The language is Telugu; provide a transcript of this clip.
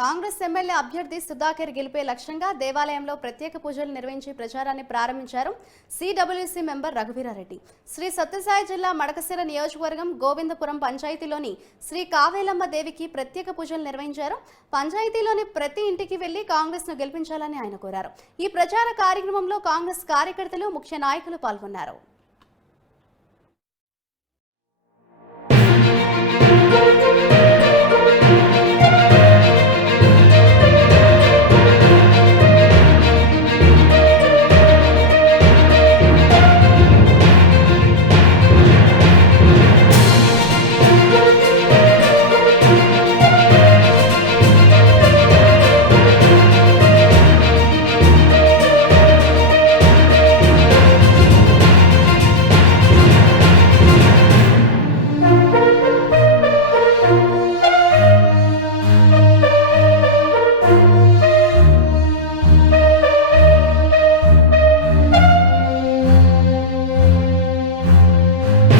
కాంగ్రెస్ ఎమ్మెల్యే అభ్యర్థి సుధాకర్ గెలిపే లక్ష్యంగా దేవాలయంలో ప్రత్యేక పూజలు నిర్వహించి ప్రచారాన్ని ప్రారంభించారు సిడబ్ల్యూసీ మెంబర్ రఘువీరారెడ్డి. శ్రీ సత్యసాయి జిల్లా మడకశిర నియోజకవర్గం గోవిందపురం పంచాయతీలోని శ్రీ కావేలమ్మ దేవికి ప్రత్యేక పూజలు నిర్వహించారు. పంచాయతీలోని ప్రతి ఇంటికి వెళ్లి కాంగ్రెస్ ను గెలిపించాలని ఆయన కోరారు. ఈ ప్రచార కార్యక్రమంలో కాంగ్రెస్ కార్యకర్తలు, ముఖ్య నాయకులు పాల్గొన్నారు.